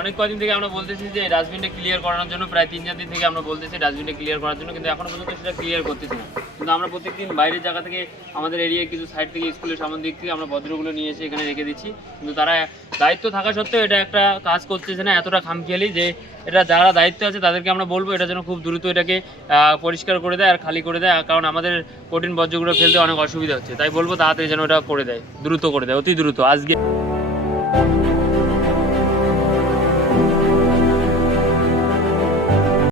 অনেক কদিন থেকে আমরা বলতেছি যে ডাস্টবিনটা ক্লিয়ার করানোর জন্য, প্রায় 3-4 দিন থেকে আমরা বলতেছি ডাস্টবিনটা ক্লিয়ার করার জন্য, কিন্তু এখনো পর্যন্ত সেটা ক্লিয়ার করতেছি না। কিন্তু আমরা প্রত্যেকদিন বাইরের জায়গা থেকে, আমাদের এরিয়ায় কিছু সাইড থেকে, স্কুলের সামনের দিক থেকে আমরা বজ্রগুলো নিয়ে এসে এখানে রেখে দিচ্ছি, কিন্তু তারা দায়িত্ব থাকা সত্ত্বেও এটা একটা কাজ করতেছে না, এতটা খামখেয়ালি যে এটা যারা দায়িত্ব আছে তাদেরকে আমরা বলবো এটা যেন খুব দ্রুত এটাকে পরিষ্কার করে দেয় আর খালি করে দেয়, কারণ আমাদের কঠিন বজ্রগুলো ফেলতে অনেক অসুবিধা হচ্ছে। তাই বলবো তাড়াতাড়ি যেন এটা করে দেয়, দ্রুত করে দেয়, অতি দ্রুত আজকে।